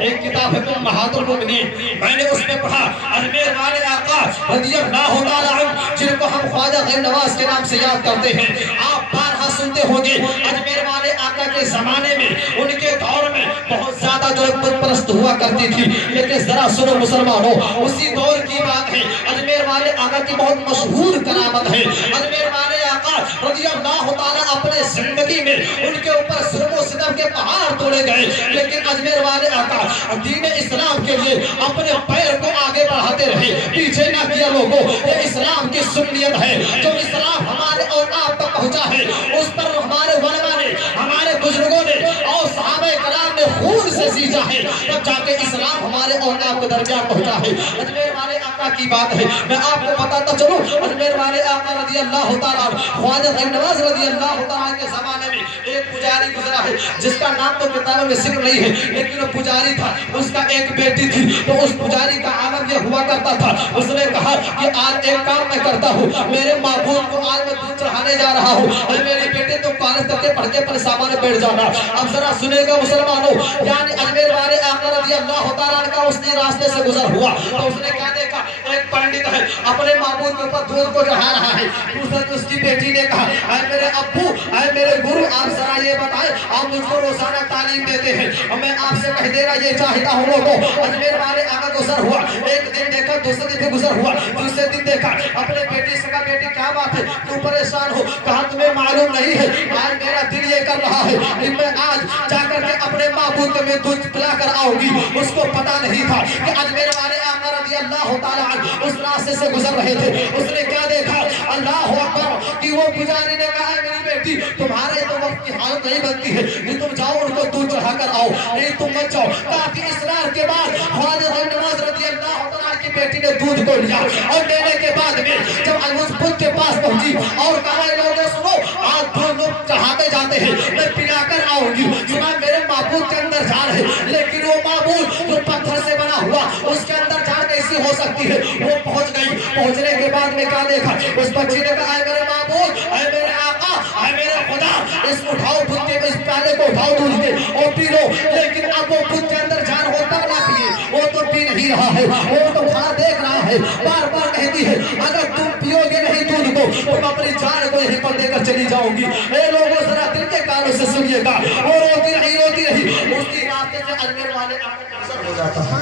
एक किताब है उम्महातुल मोमिनीन, मैंने उसमें पढ़ा अजमेर वाले आका रज़ियल्लाहु ताला अन्हु जिनको हम ख्वाजा गरीब नवाज के नाम से याद करते हैं। आप बारहा सुनते होंगे अजमेर वाले आका के जमाने में उनके दौर में बहुत ज्यादा जो है बुत परस्त हुआ करती थी। लेकिन जरा सुनो मुसलमानों, उसी दौर की बात है। अजमेर वाले आका की बहुत मशहूर करामत है। अजमेर वाले आका रज़ियल्लाहु ताला अपने जिंदगी में उनके ऊपर जुल्म सितम के पहाड़ तोड़े गए, लेकिन अजमेर वाले आका दीन इस्लाम के लिए अपने पैर को आगे बढ़ाते रहे, पीछे न किया। लोगों, ये इस्लाम की सुन्नियत है। जो इस्लाम हमारे और आप तक पहुंचा है, उस पर हमारे उलमा ने, हमारे बुजुर्गों ने और सहाबे कराम ने खून से सींचा है, तब जाके इस्लाम हमारे और आप के दरमियान पहुंचा है। अजमेर वाले आका की बात है। मैं आपको बताता चलूं, अजमेर वाले आका रज़ियल्लाहु ताला ख्वाजा गरीब नवाज रज़ियल्लाहु ताला के जमाने में एक पुजारी गुजरा है, जिसका नाम तो किताबों में जिक्र नहीं है, लेकिन वो पुजारी था। उसका एक बेटी थी। तो उस पुजारी का आलम यह हुआ करता था, उसने कहा कि आज एक काम मैं करता हूँ, मेरे माबूद को आज मैं दूध चढ़ाने जा रहा हूँ, और मेरी बेटी तुम कॉलेज तक के पढ़ते पर सामान बैठ जाना। अब जरा सुनेगा मुसलमानों, यानी अजमेर वाले आका रज़ियल्लाहु ताला का उसने रास्ते से गुजर हुआ, तो उसने क्या देखा, एक पंडित है अपने माबूद के ऊपर दूध को चढ़ा रहा है। दूसरे उसकी बेटी ने कहा, अरे मेरे अब्बू, अरे मेरे गुरु, आप जरा ये बताएं, आप मुझको रोजाना तालीम देते हैं और मैं आपसे कह देना ये चाहता हूँ। लोगों, अजमेर वाले आका गुजर हुआ, एक दिन देखा, दूसरे दिन गुजर हुआ, दूसरे दिन देखा, अपने बेटी से कहा, बेटी क्या बात है, तू परेशान हो? कहा तुम्हें मालूम नहीं है, आज मेरा दिल ये कर रहा है कि मैं आज जाकर के अपने माबूद को मैं दूध पिला कर आऊंगी। उसको पता नहीं था कि अजमेर वाले आका रज़ियल्लाहु ताला अन्हु उस रास्ते से गुजर रहे थे। उसने क्या देखा, अल्लाहु अकबर, कि वो पुजारी ने कहा, मेरी बेटी तुम्हारे तो वक्त की हालत नहीं बनती है कि तुम जाओ उनको दूध चढ़ा कर आओ, नहीं तुम मत जाओ। काफी इसरार के बाद ख्वाजा गरीब नवाज रज़ियल्लाहु ताला की बेटी ने दूध को लिया, और लेने के बाद में जब उस बुत के पास पहुंची और कहा, लोगों सुनो, आज दो लोग चढ़ाते जाते हैं, मैं पिलाकर आऊंगी। सुना मेरे माबूद के अंदर जान है, लेकिन वो माबूद जो पत्थर से बना हुआ, उसके अंदर जान कैसी हो सकती है? वो पहुंच गई। पहुंचने के बाद में क्या देखा, उस बच्ची ने कहा, मेरे माबूद, मेरे आका, मेरे खुदा, इस उठाओ बुत के, इस प्याले को उठाओ दूध के और पी लो। लेकिन अब वो बुत के अंदर जान हो तब ना पिए, वो तो पी नहीं रहा है, वो तो खड़ा देख रहा है। बार बार कहती है, अगर तुम पियोगे नहीं दूध को, तुम अपनी जान को यहीं पर देकर चली जाओगी। ए लोगों, जरा दिल के कानों से सुनिएगा। वो रोती रही, रोती रही, उसकी रास्ते से अजमेर वाले आका हो जाता है।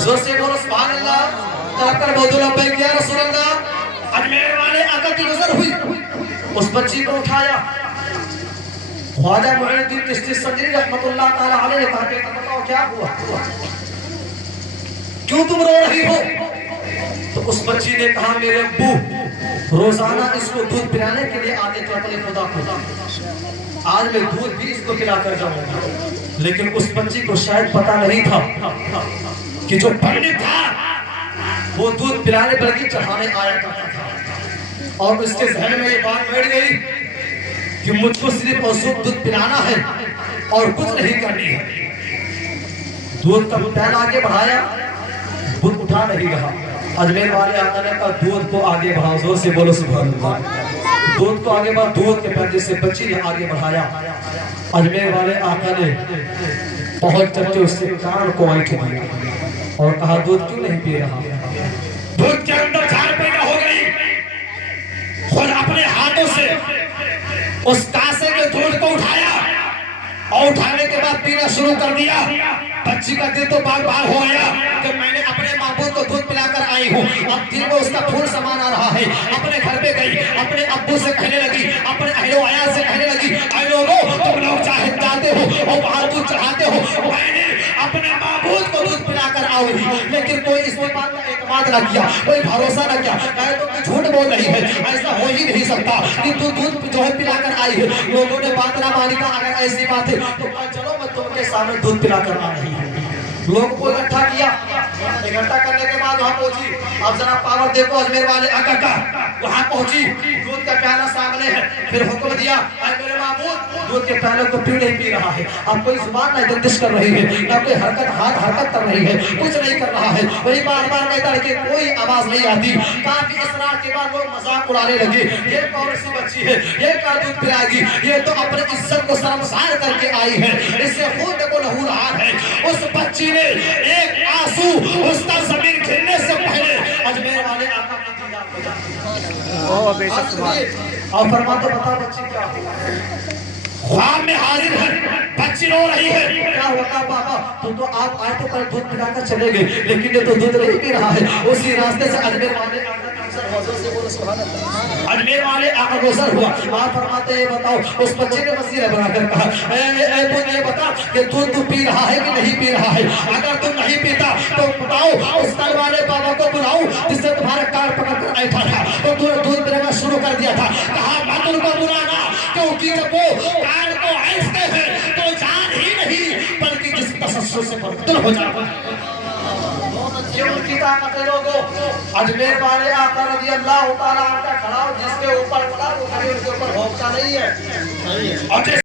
जोर से बोलो सुभान अल्लाह, ताकर मौजूद लब्बैक या रसूल अल्लाह। अजमेर वाले आका की गुजर हुई, उस बच्ची को उठाया। ख्वाजा मुईनुद्दीन चिश्ती संजरी रहमतुल्लाह ताला अलैह ने कहा, बताओ क्या हुआ, क्यों तुम रो रही हो? तो उस बच्ची ने कहा, मेरे अब्बू रोजाना इसको दूध पिलाने के लिए आते थे अपने खुदा को, आज मैं दूध भी इसको पिलाकर जाऊंगा। लेकिन उस बच्ची को शायद पता नहीं था कि जो पंडित था वो दूध पिलाने बल्कि चढ़ाने आया करता था, और उसके जहन में ये बात बैठ गई कि मुझको सिर्फ और सिर्फ दूध पिलाना है और कुछ नहीं करनी है। दूध का प्याला आगे बढ़ाया, दूध उठा नहीं रहा। अजमेर वाले आका ने कहा, दूध को आगे बढ़ाओ। जोर से बोलो सुभान अल्लाह। दूध को आगे बढ़ा, दूध के प्याले से बच्ची ने आगे बढ़ाया। अजमेर वाले आका ने पहुंच करके उससे कान को ऐंठ दिया और कहा, दूध क्यों नहीं पी रहा? दूध के अंदर जान पैदा हो गई। खुद अपने हाथों से उस कासे के दूध को उठाया और उठाने के बाद पीना शुरू कर दिया। बच्ची का दिल तो बार बार हो गया कि मैंने अपने माबूद को दूध पिलाकर आई हूँ। अब दिल में उसका खून समान आ रहा है। अपने घर पे गई, अपने अब्बू से कहने लगी, अपने अहलो अयाल से कहने लगी, ऐ लोगों, तुम लोग चाहे जाते हो और बाहर दूध चढ़ाते हो, मैंने अपने माबूद को दूध पिलाकर आऊंगी। लेकिन कोई इस बात का एतमाद न किया, कोई भरोसा न किया। कहे तो झूठ बोल रही है, ऐसा हो ही नहीं सकता कि तू दूध जो है पिलाकर आई है। लोगों ने बात ना मानी। अगर ऐसी बात है तो चलो मैं तुमके सामने दूध पिलाकर आ रही हूँ। लोगों को इकट्ठा किया। इकट्ठा करने के बाद वहां पहुंची। अब जरा पावर देखो अजमेर वाले आका का। वहां पहुंची, दूध का प्याला सामने है। फिर हुक्म दिया, मेरे माबूद, दूध के प्याले को क्यों नहीं पी रहा है? अब कोई जुबान ना गर्दिश कर रही है, ना कोई हाथ हरकत कर रही है, कुछ नहीं कर रहा है। वही बार बार कहता है कि कोई आवाज नहीं आती। काफी इसरार के बाद लोग मजाक उड़ाने लगे, ये कौन सी बच्ची है, ये क्या दूध पिलाएगी? ये तो अपनी इज्जत को शर्मसार करके आई है, इससे खून को लहू रहा है। उस बच्ची बच्ची ने एक आंसू उसका जमीन गिरने से पहले अजमेर वाले आका की दीदार बजा और फरमाते बता बच्ची क्या हुआ? ख्वाब में हाजिर है, बच्ची रो रही है। क्या होता बाबा? तुम तो आप आए तो कल दूध पिलाकर चले गए, लेकिन ये तो दूध नहीं पी रहा है। उसी रास्ते से अजमेर वाले आका गुजर हुआ। आप फरमाते हैं बताओ उस बच्चे ने वसीला बनाकर कहा तुम ये बता कि दूध तू पी रहा है कि नहीं पी रहा है? अगर तुम नहीं पीता तो बताओ उस कल वाले बाबा को बुलाओ जिसने तुम्हारा कार पकड़ कर बैठा था तो तूने दूध पिलाना शुरू कर दिया था। कहा मत उनको बुलाना, क्योंकि जब वो कार को ऐसते हैं तो जान ही नहीं बल्कि जिस तसस्सुर से बदल हो जाता है। उनकी ताकत है लोगों। अजमेर वाले आका रज़ी अल्लाह तआला अन्हु का खड़ा जिसके ऊपर पड़ा वो कभी उसके ऊपर भोंकता नहीं है।